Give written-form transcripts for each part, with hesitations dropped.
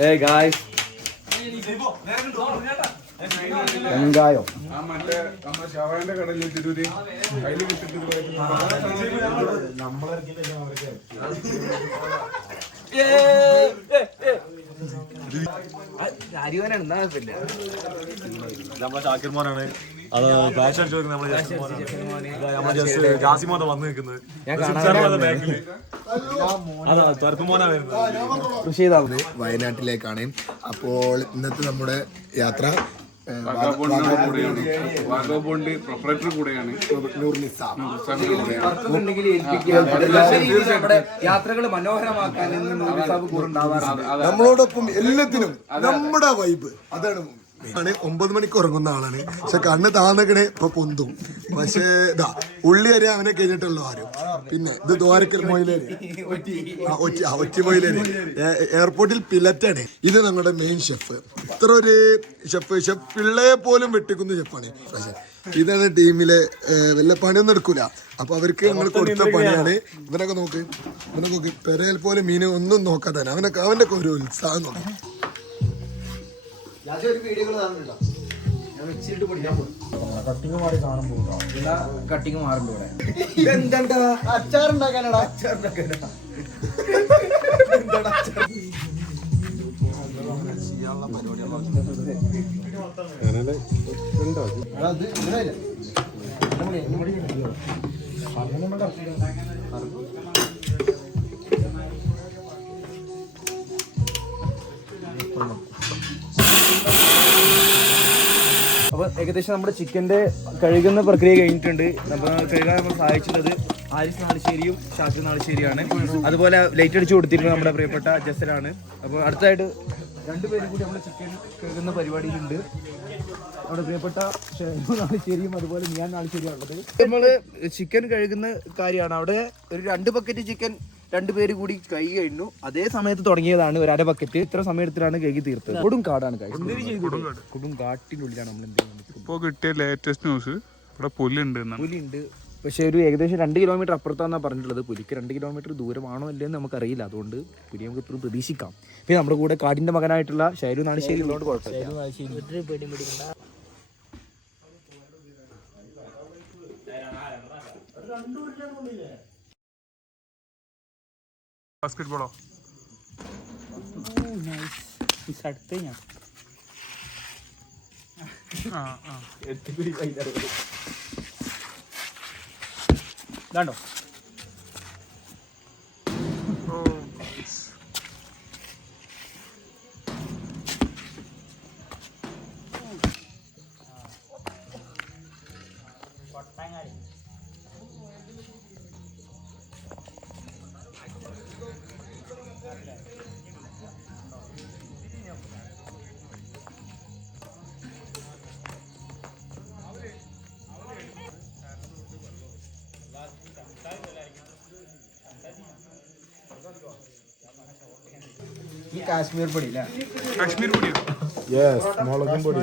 Hey guys. വെങ്കായം ഷവാന്റെ കടയിൽ വെച്ചിട്ട് കയ്യിൽ ഷാക്കിർമാനാണ് അത് ഫ്ലാഷ് അടിച്ചു നമ്മള് ജസ്റ്റ് ജാസിമോനെ വന്ന് നിൽക്കുന്നത് വയനാട്ടിലേക്കാണ്. അപ്പോൾ ഇന്നത്തെ നമ്മുടെ യാത്ര യാത്രകൾ മനോഹരമാക്കാൻ നമ്മളോടൊപ്പം എല്ലാത്തിനും നമ്മുടെ വൈബ് അതാണ്. 9 മണിക്ക് ഉറങ്ങുന്ന ആളാണ്, പക്ഷെ കണ്ണ് താന്നക്കണേ ഇപ്പൊ പൊന്തും. പക്ഷേ ഇതാ ഉള്ളി വരെ അവനെ കഴിഞ്ഞിട്ടുള്ളൂ ആരും. പിന്നെ ഇത് ദ്വാരക്കൽ മൊയിലേര്, ഒറ്റ മൊയിലേര് എയർപോർട്ടിൽ പിലറ്റാണ്. ഇത് ഞങ്ങളുടെ മെയിൻ ഷെഫ്. ഇത്ര ഒരു ഷെഫ് പിള്ളയെ പോലും വെട്ടിക്കുന്ന ഷെഫാണ്. പക്ഷെ ഇതാണ് ടീമിലെ വല്ല പണിയൊന്നും എടുക്കൂല. അപ്പൊ അവർക്ക് ഞങ്ങൾ കൊടുത്ത പണിയാണ്. ഇവനൊക്കെ നോക്ക് പെരയിൽ പോലെ മീൻ ഒന്നും നോക്കാതെ അവനൊക്കെ അവന്റെ ഒക്കെ ഒരു ഉത്സാഹം നോക്കാം. കട്ടിങ് മാറുമ്പോ അച്ചാറുണ്ടാക്കാനാടാ അപ്പോൾ ഏകദേശം നമ്മുടെ ചിക്കൻ്റെ കഴുകുന്ന പ്രക്രിയ കഴിഞ്ഞിട്ടുണ്ട്. അപ്പോൾ കഴുകാൻ നമ്മൾ സഹായിച്ചിട്ടുള്ളത് ആരിസ് നാളിശ്ശേരിയും ഷാക്കിർ നാളിശ്ശേരിയാണ്. അതുപോലെ ലൈറ്റ് അടിച്ചു കൊടുത്തിട്ടുള്ളത് നമ്മുടെ പ്രിയപ്പെട്ട ജസലാണ്. അപ്പോൾ അടുത്തായിട്ട് 2 പേരും കൂടി നമ്മൾ ചിക്കൻ കഴുകുന്ന പരിപാടിയിലുണ്ട്. നമ്മുടെ പ്രിയപ്പെട്ട നാളിശ്ശേരിയും അതുപോലെ ഞാൻ നാളിശ്ശേരിയാണ് ഉള്ളത്. നമ്മൾ ചിക്കൻ കഴുകുന്ന കാര്യമാണ്. അവിടെ ഒരു 2 ബക്കറ്റ് ചിക്കൻ 2 പേര് കൂടി കൈ കഴിഞ്ഞു. അതേ സമയത്ത് തുടങ്ങിയതാണ് ഒരു 1/2 ബക്കറ്റ്. ഇത്ര സമയത്തിലാണ് കഴുകി തീർത്തത്. കൊടും കാടാണ് കൊടും കാട്ടിനുള്ളിലാണ് നമ്മൾ എന്ത് ചെയ്യുന്നത്. ഇപ്പോൾ കിട്ടിയ ലേറ്റസ്റ്റ് ന്യൂസ് ഇവിടെ പുലിയുണ്ട്. പക്ഷേ ഒരു ഏകദേശം 2 കിലോമീറ്റർ അപ്പുറത്താണെന്നാണ് പറഞ്ഞിട്ടുള്ളത്. പുലിക്ക് 2 കിലോമീറ്റർ ദൂരമാണോ അല്ലേന്ന് നമുക്കറിയില്ല. അതുകൊണ്ട് പുലി നമുക്ക് ഇപ്പോഴും പ്രതീക്ഷിക്കാം. പിന്നെ നമ്മുടെ കൂടെ കാടിന്റെ മകനായിട്ടുള്ള ഷൈരു നാളിശ്ശേരി ഉള്ളതുകൊണ്ട് കുഴപ്പമില്ല. ബാസ്കറ്റ്ബോളോ ഇതാണ്ടോ കാശ്മീർ പൊടി അല്ലേ? കാശ്മീർ പൊടിയോ? യെസ്, മുളകും പൊടി.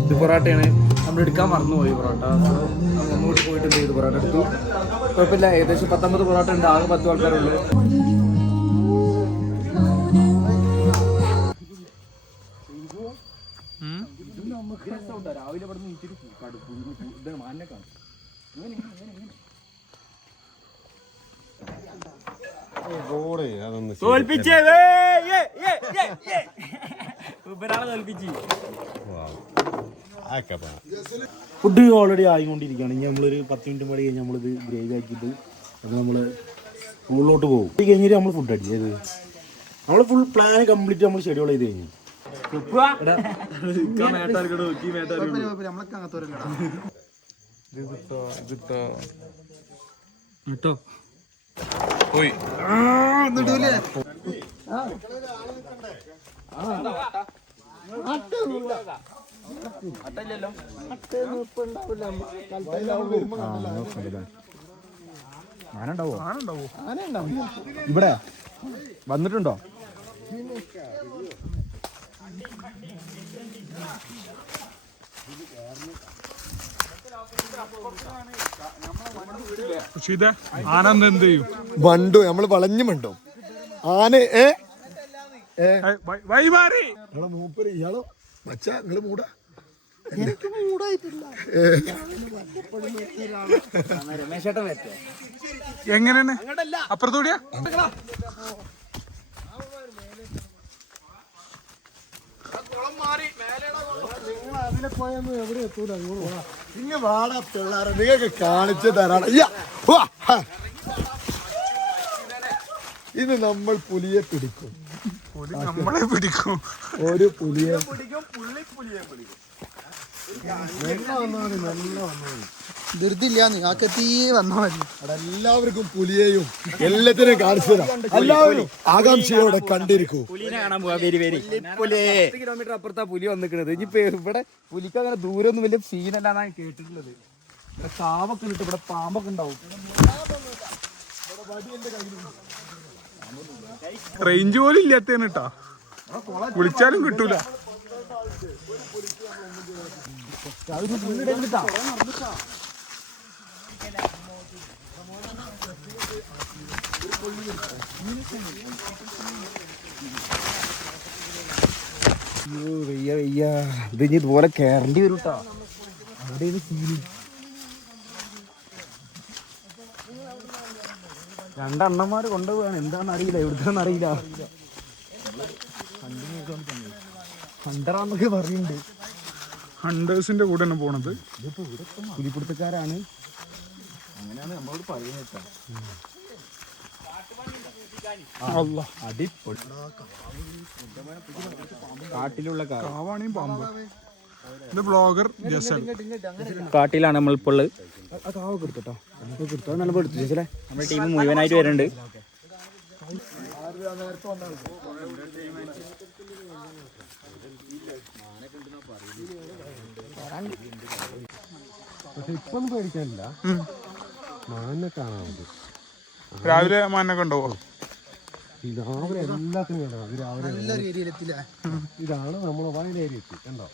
ഇത് പൊറോട്ടയാണ്. നമ്മൾ എടുക്കാൻ മറന്നുപോയി പൊറോട്ട. ഒന്നുകൂടി പോയിട്ട് എന്ത് ചെയ്തു പൊറോട്ട എടുത്തു. കുഴപ്പമില്ല. ഏകദേശം 19 പൊറോട്ട ഉണ്ട്. ആകെ 10 ആൾക്കാരുണ്ട്. രാവിലെ ഇവിടെ നിന്ന് മാന്നെ കാണും. ഫുഡ് ഓൾറെഡി ആയിക്കൊണ്ടിരിക്കുകയാണ്. ഇനി നമ്മളൊരു 10 മിനിറ്റ് കൂടി കഴിഞ്ഞാൽ നമ്മളിത് ഗ്രേവി ആക്കിയിട്ട് അത് നമ്മൾ ഉള്ളിലോട്ട് പോകും. ഇത് കഴിഞ്ഞിട്ട് നമ്മൾ ഫുഡ് അടിച്ചത് നമ്മൾ ഫുൾ പ്ലാൻ കംപ്ലീറ്റ് നമ്മൾ ഷെഡ്യൂൾ ചെയ്ത് കഴിഞ്ഞു. പോയി ഇവിടെ വന്നിട്ടുണ്ടോ? പക്ഷെ ഇത് ആനന്ദ് എന്ത് ചെയ്യും? മണ്ടു നമ്മള് വളഞ്ഞു മണ്ടോ ആന വൈമാറി മൂപ്പര് ഇയാളോ മച്ചാ നിങ്ങള് മൂടാ എങ്ങനെയാണ് അപ്പുറത്തൂടിയാ? ഇങ്ങ വാടാ പിള്ളേരെ നിങ്ങൾക്ക് കാണിച്ചു തരാണ് ഇത് നമ്മൾ പുലിയെ പിടിക്കും. നമ്മളെ പിടിക്കും. ഒരു പുലിയെ ധൃതില്ല നീക്കത്തി വന്നാ മതി. അവിടെ എല്ലാവർക്കും പുലിയെയും എല്ലാത്തിനെയും കാണിച്ചു തരാം. എല്ലാവരും ആകാംക്ഷയോടെ കണ്ടിരിക്കൂ. 10 കിലോമീറ്റർ അപ്പുറത്താ പുലി വന്നിക്കണത്. ഇനിയിപ്പോ ഇവിടെ പുലിക്ക് അങ്ങനെ ദൂരമൊന്നും വലിയ സീനല്ലാന്നാണ് കേട്ടിട്ടുള്ളത്. ഇവിടെ കാവൊക്കെ ഉണ്ട്, ഇവിടെ പാമ്പൊക്കെ ഉണ്ടാവും. റേഞ്ച് പോലും ഇല്ലാത്തേന് കേട്ടാ, വിളിച്ചാലും കിട്ടൂല. വെയ്യ വെയ്യ, ഇത് ഇനി ഇതുപോലെ കേറേണ്ടി വരും കേട്ടോ. അവിടെ സീന് രണ്ടെണ്ണന്മാര് കൊണ്ടുപോവാണ്. എന്താണെന്ന് അറിയില്ല, എവിടുത്താന്ന് അറിയില്ല. ഹണ്ടറാന്നൊക്കെ പറയുന്നുണ്ട്. ഹണ്ടേഴ്സിന്റെ കൂടെ തന്നെ പോണത്. പുലിപ്പിടുത്തക്കാരാണ്, അങ്ങനെയാണ് നമ്മളോട് പറയുന്നത്. അടിപൊളി കാട്ടിലുള്ള കാവാണിയും പാമ്പ്. ഇത് ബ്ലോഗർ ജസൽ. കാട്ടിലാണ് നമ്മളിപ്പോൾ ഉള്ളത്. ആ കാവൊക്കെ എടുത്തോട്ടോ, എടുത്തോ. നല്ല എടുത്തു ചേച്ചേ. നമ്മുടെ ടീം മുഴുവനായിട്ട് വരുന്നുണ്ട്. ഇപ്പൊന്നും പേടിക്കാനില്ല, മാനിനെ കാണാൻ മതി. രാവിലെ മാനൊക്കെ ഉണ്ടാവോ? രാവിലെ എല്ലാത്തിനും കാണാം. രാവിലെ ഇതാണ് നമ്മളെ വയൽ ഏരിയ എത്തി കണ്ടോ.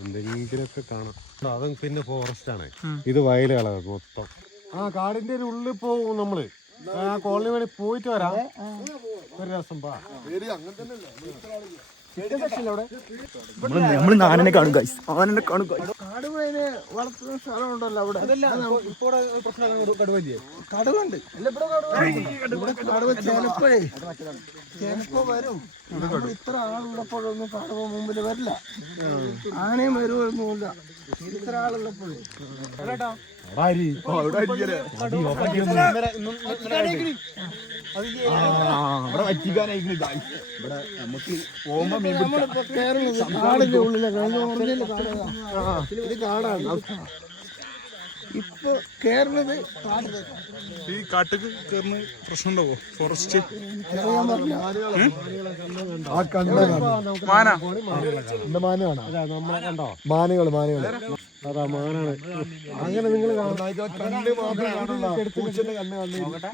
എന്തെങ്കിലൊക്കെ കാണാം. അത് പിന്നെ ഫോറസ്റ്റ് ആണ്, ഇത് വയലുകളാണ് മൊത്തം. ആ കാടിന്റെ ഒരു ഉള്ളിൽ പോവും നമ്മള്. ആ കോളനി വഴി പോയിട്ട് വരാം. ഒരു രസം പാ. നമ്മള് ആനനെ കാണും ഗൈസ്, ആനനെ കാണും. കാട് പോയതിന് വളർത്തുന്ന സ്ഥലമുണ്ടല്ലോ അവിടെ. കടുവുണ്ട്. ചിലപ്പോ വരും. ഇത്ര ആളുള്ളപ്പോഴൊന്നും കടുവ മുമ്പിൽ വരില്ല. ആനയും വരുമൊന്നുമില്ല. ഇത്ര ആളുള്ളപ്പോഴും കാടിന്റെ ഉള്ളിലെ കാടാണ് ഇപ്പൊ കേറുന്നത്. ഈ കാട്ടിക്ക് കയറുന്ന പ്രശ്നം ഉണ്ടാവോ? ഫോറസ്റ്റ് മാന നമ്മളെ കണ്ടോ മാനുകള് അതാ മാനാണ്. അങ്ങനെ നിങ്ങൾ കണ്ണ് മാത്രമേ കാണുള്ളൂ. പൂച്ചന്റെ കണ്ണ്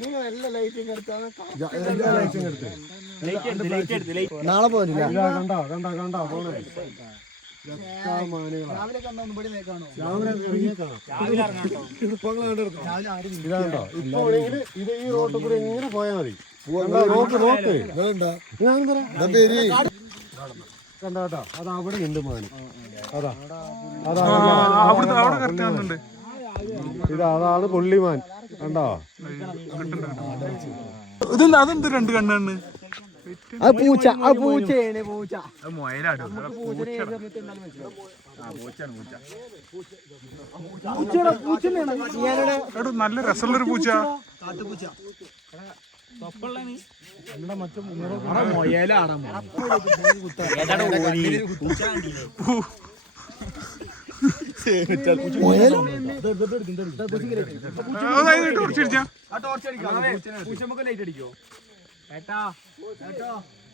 നിങ്ങൾ എല്ലാ ലൈറ്റും എടുത്താണ്. നാളെ പോരില്ല. കണ്ടോ കണ്ടോ കണ്ടോ പോണേ. രാവിലെ കണ്ടോ ഇവിടെ കാണോ? ഇതാണ്ടോ ഇപ്പൊ ഇത് ഈ റോട്ടിൽ കൂടെ എങ്ങനെ പോയാൽ മതി. നോക്ക് നോക്ക് പേര് കണ്ടോ കേട്ടോ. അത് അവിടെ ഉണ്ട് മാന്. അതാ അവിടെ കറക്റ്റ് കാണുന്നുണ്ട്. അതാണ് പുള്ളിമാൻ കണ്ടോ. ഇതെന്താ അതെന്ത് രണ്ട് കണ്ണാണ്? പൂച്ച, പൂച്ചയാണ് പൂച്ച. നല്ല രസമുള്ളൊരു പൂച്ച.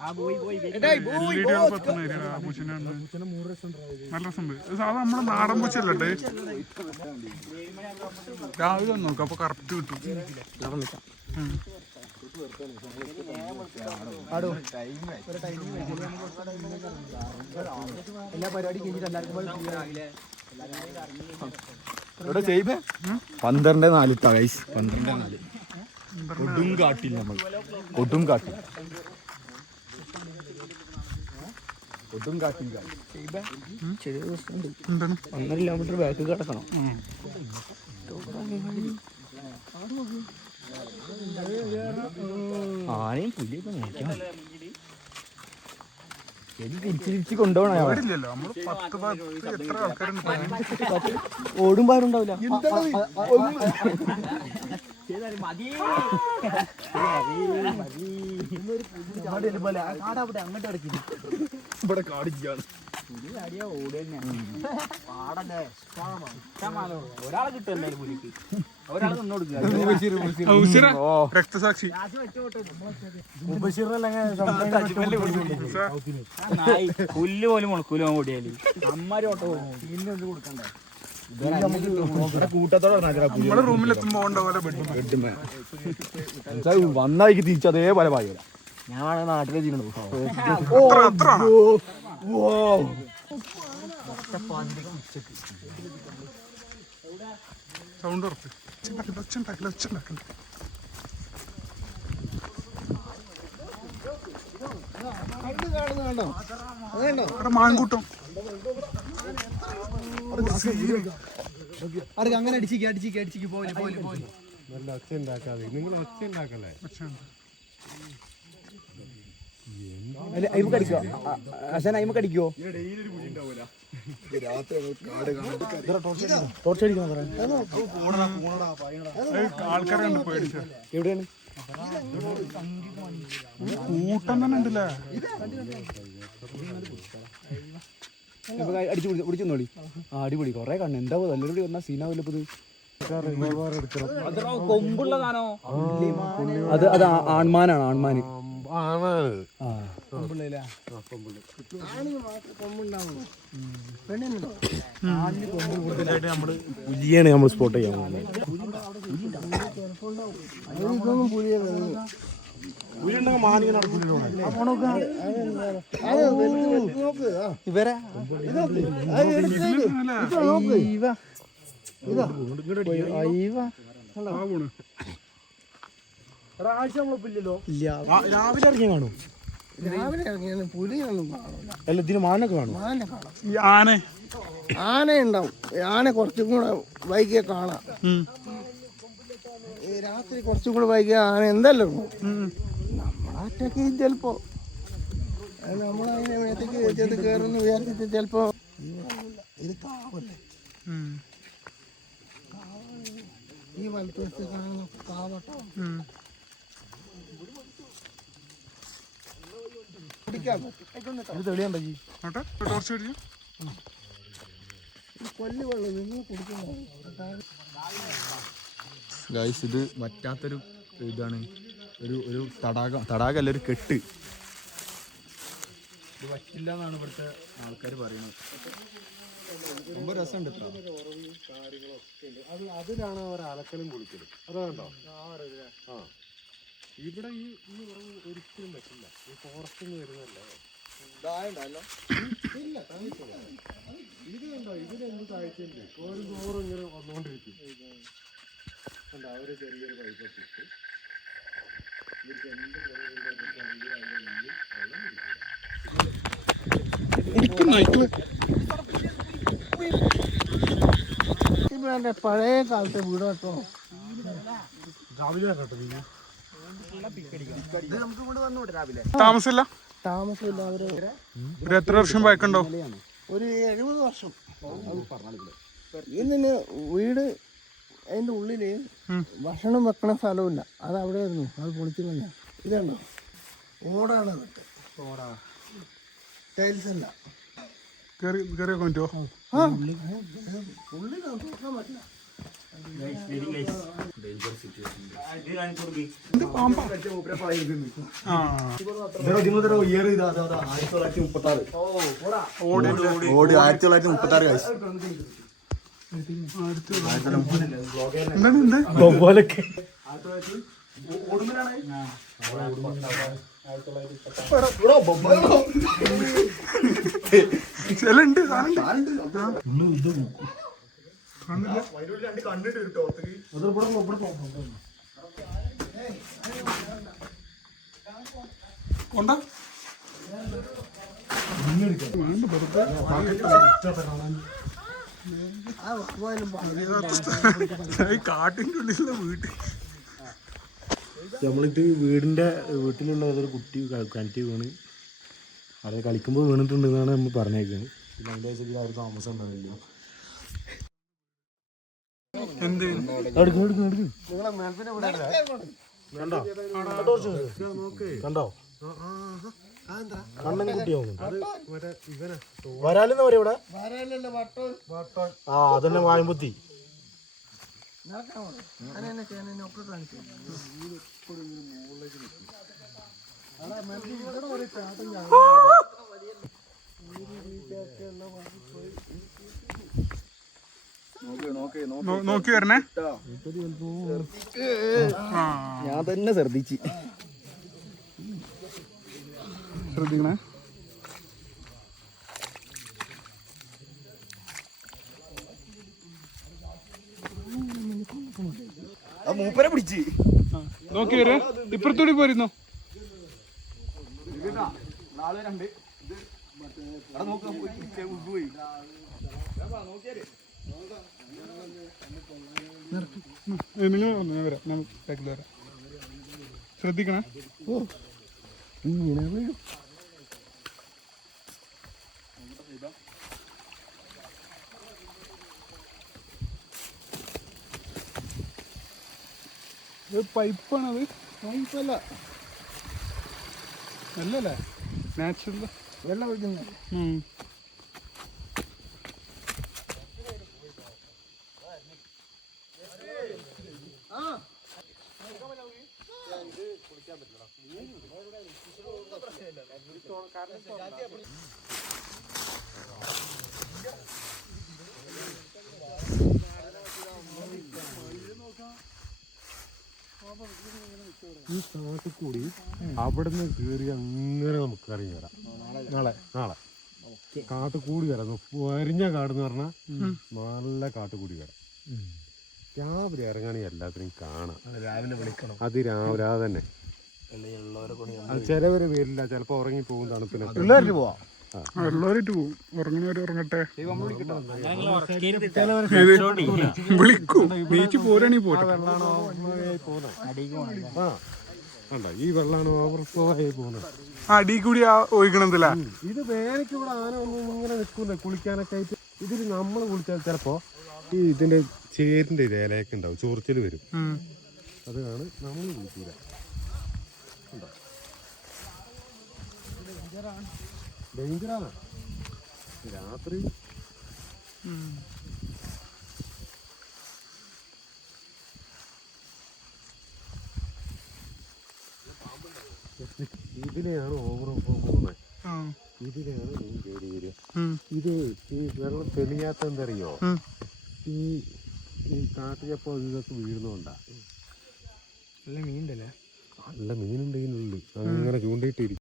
LED പത്തുന്ന ഏരിയ പൂച്ചനാണ് നല്ല രസമുണ്ട്. ഇത് സാധാ നമ്മുടെ നാടൻ പൂച്ചല്ലേ രാവിലെ ഒന്ന് നോക്കാം അപ്പൊ കറക്റ്റ് കിട്ടും. എല്ലാ പരിപാടിയും കഴിഞ്ഞിട്ട് എല്ലാവർക്കും 12:04 ഗൈസ്. 12:04 കൊടുങ്കാട്ടിൽ നമ്മൾ കൊടുങ്കാട്ടിൽ 1.5 കിലോമീറ്റർ ബാക്ക് കിടക്കണം. ആനയും പുലിയൊക്കെ നോക്കണം. തിരിച്ച് കൊണ്ടുപോകണം. ഓടും പാടുണ്ടാവില്ല. അങ്ങോട്ട് അടക്കില്ല. ഇവിടെ കാടിച്ചാണ് ഒരാളെ കിട്ടും. പുലിക്ക് ഒരാൾ രക്തസാക്ഷി പുല്ല് പോലും മുളക്കൂല ഓടിയാല് അമ്മാരി ഓട്ടോ കൊടുക്കണ്ടേ. നമ്മുടെ റൂമിലെത്തുമ്പോ വന്നായിക്ക് തിരിച്ചു അതേപോലെ പായൂല. ഞാൻ നാട്ടിലെ സൗണ്ട് ഉറപ്പ് മാൻകൂട്ടം അങ്ങനെ അടിച്ചിക്ക് പോലെ നല്ല ഒച്ച ഉണ്ടാക്കാതെ നിങ്ങൾ ഒച്ച ഉണ്ടാക്കല്ലേ. അടിക്കോ അശാൻ അയിമ കടിക്കോ? ആൾക്കാരെ കണ്ട് പേടിച്ച എവിടെയാണ് കൂട്ടം തന്നെ ഉണ്ടല്ലേ. അടിച്ചു പിടിച്ചോളി. അടിപൊളി കൊറേ കണ്ണു. എന്താ നല്ലൊരു വന്നാ സീനാവില്ല. കൊമ്പുള്ള സാധനോ? അത് ആൺമാനാണ്. ആൺമാന് പുലിയാണ് നമ്മൾ സ്പോട്ട് ചെയ്യാൻ പോകുന്നത്. പുലിയുണ്ടെങ്കിൽ മാനിങ്ങനെ നടക്കില്ലല്ലോ. ഇവരെ രാവിലെ ഇറങ്ങി കാണും. രാവിലെ ഇറങ്ങിയാലും പുലിയൊന്നും കാണില്ല. അല്ല ഇതിന് മാനൊക്കെ കാണും. ആനെ കാണാം. ഈ ആന ഉണ്ടാവും. ആന കുറച്ചും കൂടെ വൈകിയ കാണാം. രാത്രി കുറച്ചും കൂടെ വൈകിയ ആന എന്തല്ലോ നമ്മളാറ്റൊക്കെ ചിലപ്പോ നമ്മളതിനെ മേത്തേക്ക് വെച്ചത് കയറുന്നു വിചാരിച്ചിട്ട് ചിലപ്പോ ഇത് കാവല്ലേ. ഈ വലത്തുവശത്ത് കാണുന്ന കാവട്ടോ. ടോർച്ച് അടിച്ചു കൊല്ലി വെള്ളം നിങ്ങൾ കുടിക്കുന്ന ഗൈസ് ഇത് പറ്റാത്തൊരു ഇതാണ്. ഒരു തടാകല്ല, ഒരു കെട്ട്. ഇത് പറ്റില്ല എന്നാണ് ഇവിടുത്തെ ആൾക്കാർ പറയുന്നത്. ரொம்ப രസമുണ്ട്. അതിലാണ് അവർ അലക്കലും കുളിക്കലും. അതാണ്ടോ ഇവിടെ ഈ ഒരിക്കലും പറ്റില്ല. ഈ ഫോറസ്റ്റിൽ നിന്ന് വരുന്നല്ലേ. ഇല്ല താഴ്ച ഇത് കണ്ടോ. ഇതിലെന്ത് താഴ്ചയുണ്ട്. ഒരു ദൂരം ഇങ്ങനെ വന്നുകൊണ്ടിരിക്കും. കണ്ടോ അവര് ചെറിയൊരു പൈപ്പൊക്കെ ഇട്ട് പഴയ കാലത്തെ വീട് കേട്ടോ. താമസില്ല. താമസമില്ല. അവര് ഒരു എത്ര വർഷം പഴക്കണ്ടോ? ഒരു 70 വർഷം. ഇതിന് വീട് അതിന്റെ ഉള്ളില് ഭക്ഷണം വെക്കണ സ്ഥലമില്ല. അത് അവിടെ ആയിരുന്നു. അത് പൊളിച്ചു കഴിഞ്ഞ ഇതാണോ ഓടാണ്. അതൊക്കെ ടൈൽസ് അല്ല. കയറിയൊക്കെ പറ്റുമോ? ഉള്ളിൽ നോക്കാൻ പറ്റില്ല. ഓടി 1936 കഴിച്ചു. പോലൊക്കെ കൊണ്ടാ കാട്ടിന്റെ ഉള്ളിലുള്ള വീട്ടിൽ നമ്മളിത് വീട്ടിലുള്ള ഏതൊരു കുട്ടി കിണറ്റി വീണ് അവിടെ കളിക്കുമ്പോൾ വീണിട്ടുണ്ടെന്നാണ് നമ്മൾ പറഞ്ഞേക്കുന്നത്. പിന്നെ അതിൻ്റെ ദിവസത്തിൽ അവർ താമസം ഉണ്ടാവില്ല. എന്ത് കണ്ടോ കണ്ണൻ കുട്ടിയാവുന്നു. വരാലെന്ന് പറയാ ഇവിടെ. ആ അതന്നെ വായമ്പത്തി. നോക്കി വരണേ. ഞാൻ തന്നെ ശ്രദ്ധിച്ച് ശ്രദ്ധിക്കണേ. മൂപ്പരെ പിടിച്ച് നോക്കി വരെ ഇപ്പുറത്തൂടി പോരുന്നു. നിങ്ങൾ ഞാൻ വരാം. ഞാൻ ബാക്കിൽ വരാം. ശ്രദ്ധിക്കണേ. പൈപ്പാണത്. പൈപ്പല്ല അല്ലല്ലേ നാച്ചുറൽ വെള്ളം ഒഴിക്കുന്നത്. ഈ കാട്ടിൽ കൂടി അവിടെ നിന്ന് കയറി അങ്ങനെ നമുക്ക് ഇറങ്ങി വരാം. നാളെ കാട്ടിൽ കൂടി വരാം. വരിഞ്ഞ കാടെന്ന് പറഞ്ഞാൽ നല്ല കാട്ടിൽ കൂടി വരാം. രാവിലെ ഇറങ്ങാണെങ്കിൽ എല്ലാത്തിനും കാണാം. രാവിലെ വിളിക്കണം. അത് രാവിലെ തന്നെ. അത് ചിലവര് വരില്ല, ചിലപ്പോ ഉറങ്ങി പോകും തണുപ്പിനൊക്കെ. പോവാ വെള്ളമായിട്ട് പോവും. ഉറങ്ങുന്നവര് ഉറങ്ങട്ടെ. വിളിക്കും. ബീച്ച് പോരാണീ പോട്ടെ. ഈ വെള്ളമാണ് ഓവർഫ്ലോ ആയി പോകുന്നത്. അടി കൂടി ഒഴുകണതല്ല. ഇത് വേനയ്ക്ക് ഇവിടെ ആന ഒന്നും ഇങ്ങനെ നിൽക്കൂല കുളിക്കാനൊക്കെ ആയിട്ട്. ഇതിൽ നമ്മൾ കുളിച്ചാൽ ചിലപ്പോ ഈ ഇതിന്റെ ചേരിന്റെ ഇലയൊക്കെ ഉണ്ടാവും, ചൊറിച്ചിൽ വരും. അതാണ് നമ്മൾ കുളിക്കൂല. ഡേഞ്ചറാണ് രാത്രി. ഇതിലെയാണ് ഓവർഫ്ലോ പോകുന്നത്. ഇതിലെയാണ് മീൻ കയറി വരിക. ഇത് ഈ വെള്ളം തെളിയാത്ത എന്തറിയോ, ഈ കാട്ടിലപ്പോ ഇതൊക്കെ വീഴുന്നോണ്ടാ. നല്ല മീനുണ്ടല്ലേ. നല്ല മീനുണ്ട് ഇതിനുള്ളിൽ. അങ്ങനെ ചൂണ്ടിയിട്ടിരിക്കും.